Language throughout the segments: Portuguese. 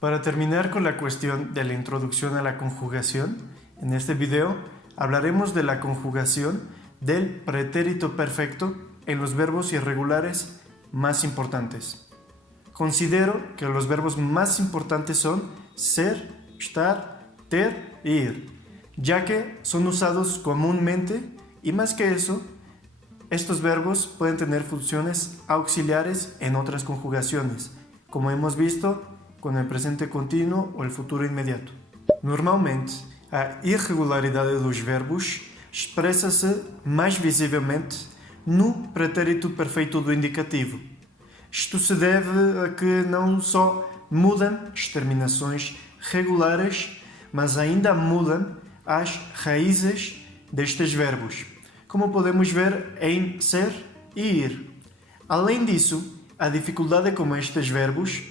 Para terminar con la cuestión de la introducción a la conjugación, en este video hablaremos de la conjugación del pretérito perfecto en los verbos irregulares más importantes. Considero que los verbos más importantes son ser, estar, ter e ir, ya que son usados comúnmente y más que eso, estos verbos pueden tener funciones auxiliares en otras conjugaciones, como hemos visto com o presente contínuo ou o futuro imediato. Normalmente, a irregularidade dos verbos expressa-se mais visivelmente no pretérito perfeito do indicativo. Isto se deve a que não só mudam as terminações regulares, mas ainda mudam as raízes destes verbos, como podemos ver em ser e ir. Além disso, a dificuldade com estes verbos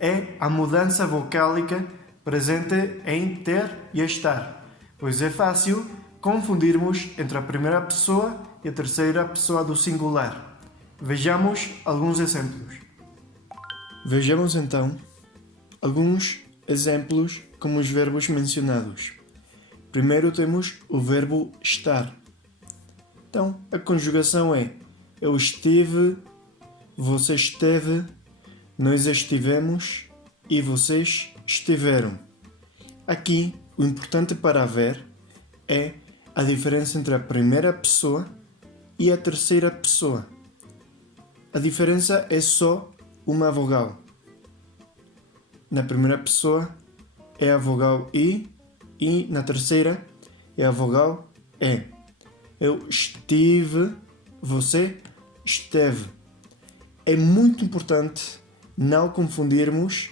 é a mudança vocálica presente em ter e estar, pois é fácil confundirmos entre a primeira pessoa e a terceira pessoa do singular. Vejamos alguns exemplos. Vejamos então alguns exemplos como os verbos mencionados. Primeiro temos o verbo estar. Então, a conjugação é eu estive, você esteve, nós estivemos e vocês estiveram. Aqui, o importante para ver é a diferença entre a primeira pessoa e a terceira pessoa. A diferença é só uma vogal. Na primeira pessoa é a vogal I e na terceira é a vogal E. Eu estive, você esteve. É muito importante não confundirmos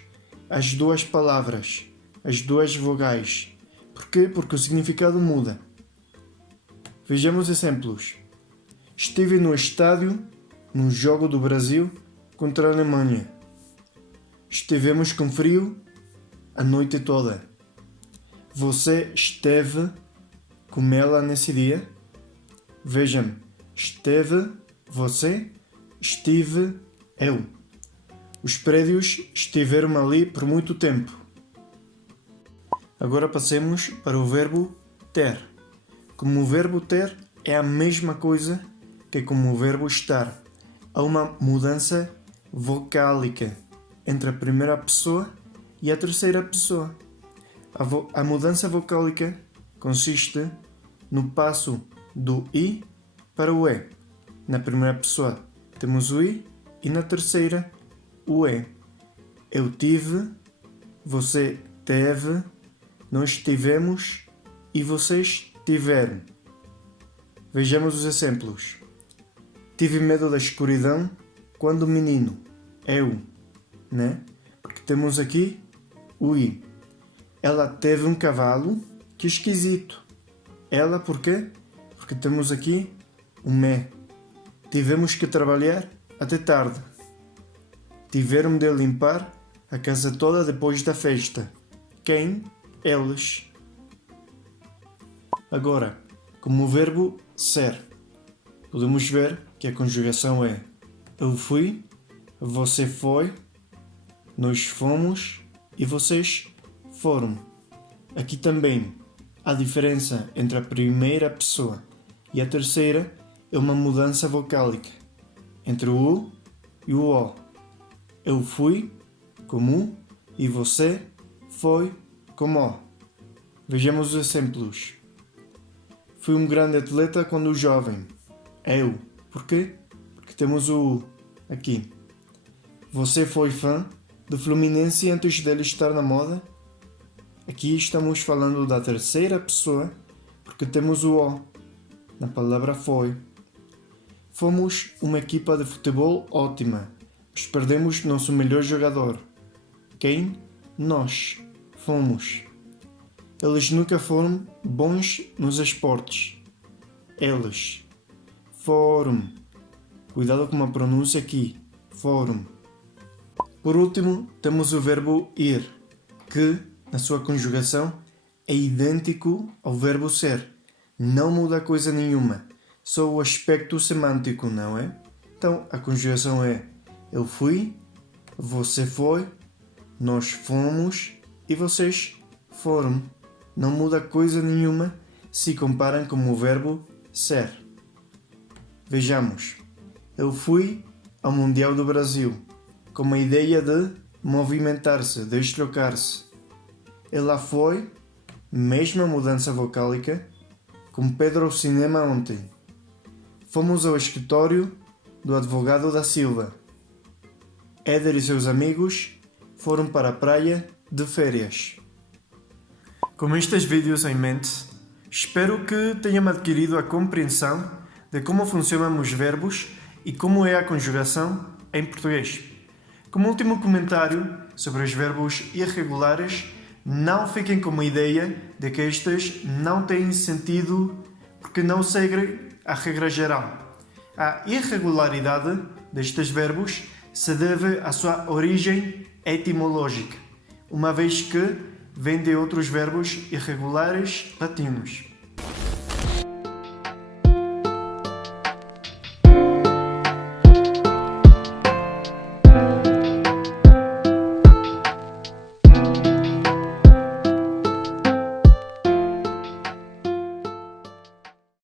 as duas palavras, as duas vogais. Por quê? Porque o significado muda. Vejamos exemplos. Estive no estádio no jogo do Brasil contra a Alemanha. Estivemos com frio a noite toda. Você esteve com ela nesse dia? Vejam, esteve, você, estive, eu. Os prédios estiveram ali por muito tempo. Agora passemos para o verbo ter. Como o verbo ter é a mesma coisa que como o verbo estar. Há uma mudança vocálica entre a primeira pessoa e a terceira pessoa. A mudança vocálica consiste no passo do I para o E. Na primeira pessoa temos o I e na terceira o E. Eu tive, você teve, nós tivemos e vocês tiveram. Vejamos os exemplos. Tive medo da escuridão quando menino. Eu, né? Porque temos aqui o I. Ela teve um cavalo, que esquisito. Ela por quê? Porque temos aqui o me. Tivemos que trabalhar até tarde. Tiveram de limpar a casa toda depois da festa. Quem? Eles. Agora, como o verbo ser, podemos ver que a conjugação é eu fui, você foi, nós fomos e vocês foram. Aqui também a diferença entre a primeira pessoa e a terceira é uma mudança vocálica entre o U e o O. Eu fui como U e você foi como O. Vejamos os exemplos. Fui um grande atleta quando jovem. Eu. Por quê? Porque temos o U aqui. Você foi fã do Fluminense antes dele estar na moda? Aqui estamos falando da terceira pessoa porque temos o O na palavra foi. Fomos uma equipa de futebol ótima, mas perdemos nosso melhor jogador. Quem? Nós. Fomos. Eles nunca foram bons nos esportes. Eles. Foram. Cuidado com a pronúncia aqui. Foram. Por último, temos o verbo ir, que, na sua conjugação, é idêntico ao verbo ser. Não muda coisa nenhuma. Só o aspecto semântico, não é? Então, a conjugação é: eu fui, você foi, nós fomos e vocês foram. Não muda coisa nenhuma se comparam com o verbo ser. Vejamos. Eu fui ao Mundial do Brasil com a ideia de movimentar-se, deslocar-se. Ela foi, mesma mudança vocálica, com Pedro ao cinema ontem. Fomos ao escritório do advogado da Silva. Éder e seus amigos foram para a praia de férias. Com estes vídeos em mente, espero que tenham adquirido a compreensão de como funcionam os verbos e como é a conjugação em português. Como último comentário sobre os verbos irregulares, não fiquem com a ideia de que estes não têm sentido porque não seguem a regra geral. A irregularidade destes verbos se deve à sua origem etimológica, uma vez que vem de outros verbos irregulares latinos.